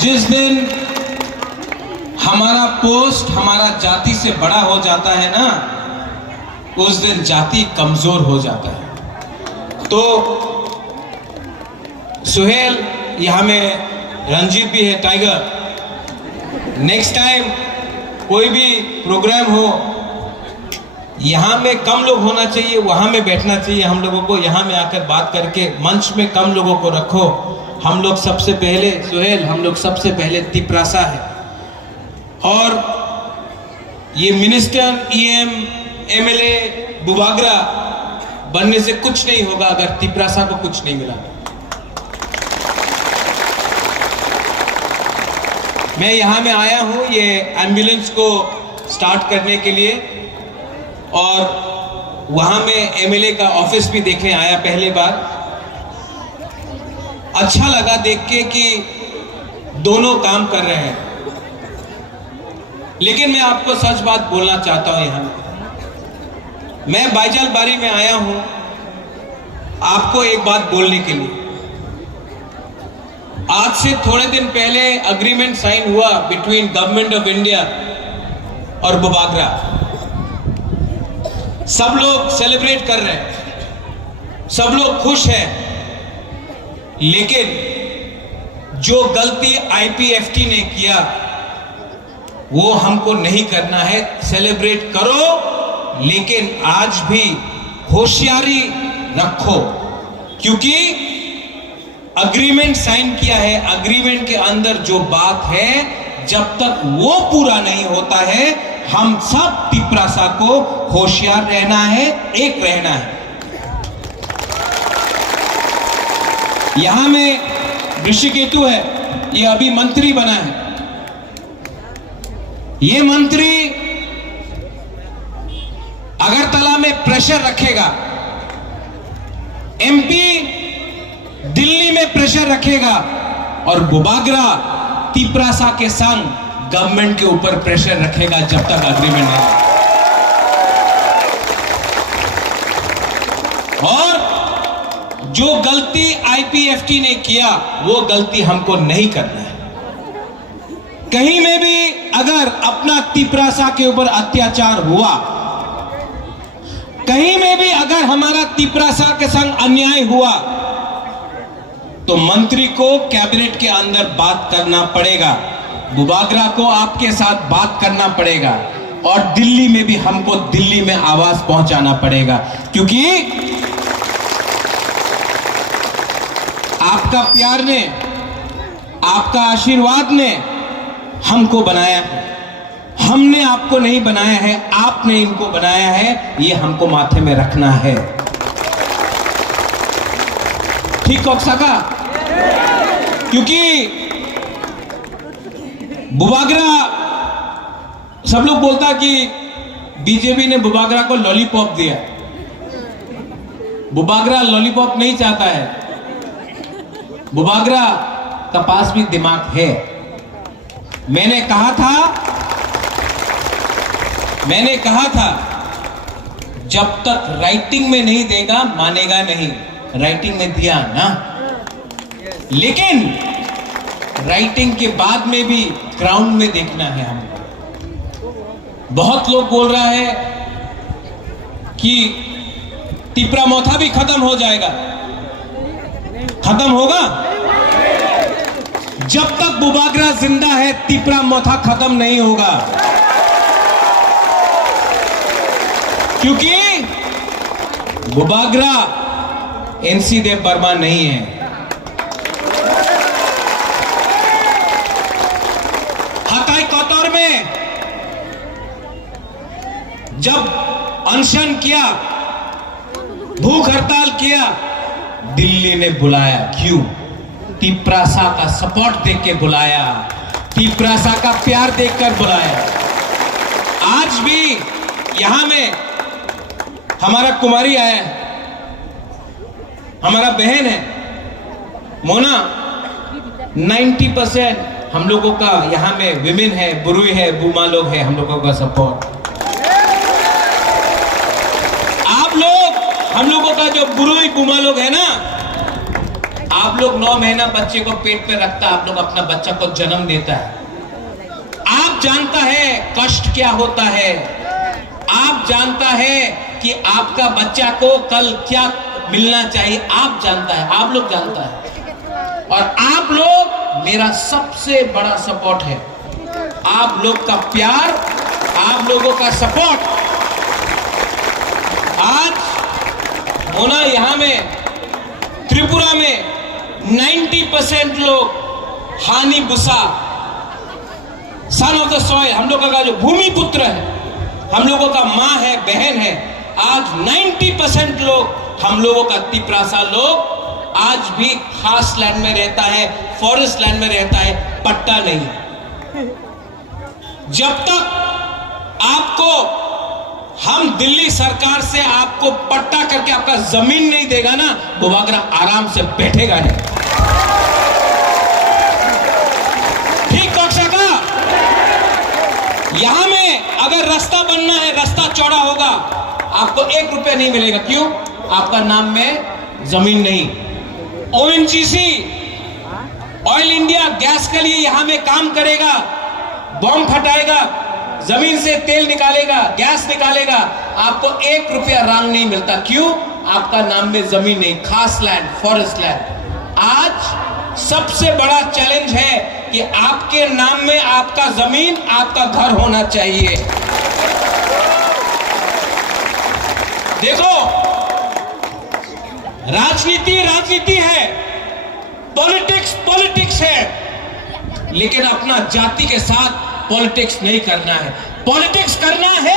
जिस दिन हमारा पोस्ट हमारा जाति से बड़ा हो जाता है ना, उस दिन जाति कमजोर हो जाता है। तो सुहेल, यहां में रंजीत भी है, टाइगर, नेक्स्ट टाइम कोई भी प्रोग्राम हो, यहां में कम लोग होना चाहिए, वहां में बैठना चाहिए हम लोगों को। यहां में आकर बात करके मंच में कम लोगों को रखो। हम लोग सबसे पहले, सुहेल, हम लोग सबसे पहले तिपरासा है, और ये मिनिस्टर, ईएम, एमएलए, बुबागरा बनने से कुछ नहीं होगा अगर तिपरासा को कुछ नहीं मिला। मैं यहां में आया हूं ये एम्बुलेंस को स्टार्ट करने के लिए, और वहां में एमएलए का ऑफिस भी देखने आया पहली बार। अच्छा लगा देख के कि दोनों काम कर रहे हैं। लेकिन मैं आपको सच बात बोलना चाहता हूं, यहां मैं बाईजालबारी में आया हूं आपको एक बात बोलने के लिए। आज से थोड़े दिन पहले अग्रीमेंट साइन हुआ बिटवीन गवर्नमेंट ऑफ इंडिया और बुबागरा। सब लोग सेलिब्रेट कर रहे हैं, सब लोग खुश हैं, लेकिन जो गलती आईपीएफटी ने किया वो हमको नहीं करना है। सेलिब्रेट करो, लेकिन आज भी होशियारी रखो, क्योंकि अग्रीमेंट साइन किया है। अग्रीमेंट के अंदर जो बात है, जब तक वो पूरा नहीं होता है, हम सब तिपरासा को होशियार रहना है, एक रहना है। यहां में ऋषिकेतु है, ये अभी मंत्री बना है। ये मंत्री अगरतला में प्रेशर रखेगा, एमपी दिल्ली में प्रेशर रखेगा, और बुबागरा तिपरासा के संग गवर्नमेंट के ऊपर प्रेशर रखेगा जब तक अग्रीमेंट नहीं। और जो गलती आईपीएफटी ने किया वो गलती हमको नहीं करना है। कहीं में भी अगर अपना तिपरासा के ऊपर अत्याचार हुआ, कहीं में भी अगर हमारा तिपरासा के संग अन्याय हुआ, तो मंत्री को कैबिनेट के अंदर बात करना पड़ेगा, बुबागरा को आपके साथ बात करना पड़ेगा, और दिल्ली में भी हमको दिल्ली में आवाज पहुंचाना पड़ेगा, क्योंकि आपका प्यार ने, आपका आशीर्वाद ने हमको बनाया है। हमने आपको नहीं बनाया है, आपने इनको बनाया है। ये हमको माथे में रखना है। ठीक हो सका? क्योंकि बुबागरा, सब लोग बोलता कि बीजेपी ने बुबागरा को लॉलीपॉप दिया। बुबागरा लॉलीपॉप नहीं चाहता है। बुबागरा का पास भी दिमाग है। मैंने कहा था जब तक राइटिंग में नहीं देगा मानेगा नहीं। राइटिंग में दिया ना, लेकिन राइटिंग के बाद में भी ग्राउंड में देखना है हमको। बहुत लोग बोल रहा है कि टिपरा मोथा भी खत्म हो जाएगा। खत्म होगा? जब तक बुबागरा जिंदा है, तिपरा मोथा खत्म नहीं होगा, क्योंकि बुबागरा एनसी देव बर्मा नहीं है। हकाई कोतौर में जब अनशन किया, भूख हड़ताल किया, दिल्ली ने बुलाया। क्यों? तिपरासा का सपोर्ट देख के बुलाया, तिपरासा का प्यार देखकर बुलाया। आज भी यहां में हमारा कुमारी आया है, हमारा बहन है मोना। 90% हम लोगों का यहां में विमेन है, बुरुई है, बुमा लोग है, हम लोगों का सपोर्ट। आप लोग, हम लोगों का जो बुरुई बुमा लोग है ना, आप लोग 9 महीना बच्चे को पेट पे रखता, आप लोग अपना बच्चा को जन्म देता है। आप जानता है कष्ट क्या होता है, आप जानता है कि आपका बच्चा को कल क्या मिलना चाहिए, आप जानता है, आप लोग जानता है। और आप लोग मेरा सबसे बड़ा सपोर्ट है, आप लोग का प्यार, आप लोगों का सपोर्ट। आज मोना यहां में त्रिपुरा में 90% लोग हानि Busa, son of the soil, हम लोगों का जो भूमि पुत्र है, हम लोगों का मां है, बहन है, आज 90% लोग, हम लोगों का तिपरासा लोग आज भी खास लैंड में रहता है, फॉरेस्ट लैंड में रहता है, पट्टा नहीं। जब तक आपको हम दिल्ली सरकार से आपको पट्टा करके आपका जमीन नहीं देगा ना, बोबागरा आराम से बैठेगा नहीं। ठीक कक्षा का यहां में अगर रास्ता बनना है, रास्ता चौड़ा होगा, आपको 1 रुपया नहीं मिलेगा। क्यों? आपका नाम में जमीन नहीं। ओएनजीसी, ऑयल इंडिया गैस के लिए यहां में काम करेगा, बॉम्ब फटाएगा, जमीन से तेल निकालेगा, गैस निकालेगा, आपको 1 रुपया रांग नहीं मिलता। क्यों? आपका नाम में जमीन नहीं, खास लैंड, फॉरेस्ट लैंड। आज सबसे बड़ा चैलेंज है कि आपके नाम में आपका जमीन, आपका घर होना चाहिए। देखो, राजनीति राजनीति है, पॉलिटिक्स पॉलिटिक्स है, लेकिन अपना जाति के साथ पॉलिटिक्स नहीं करना है। पॉलिटिक्स करना है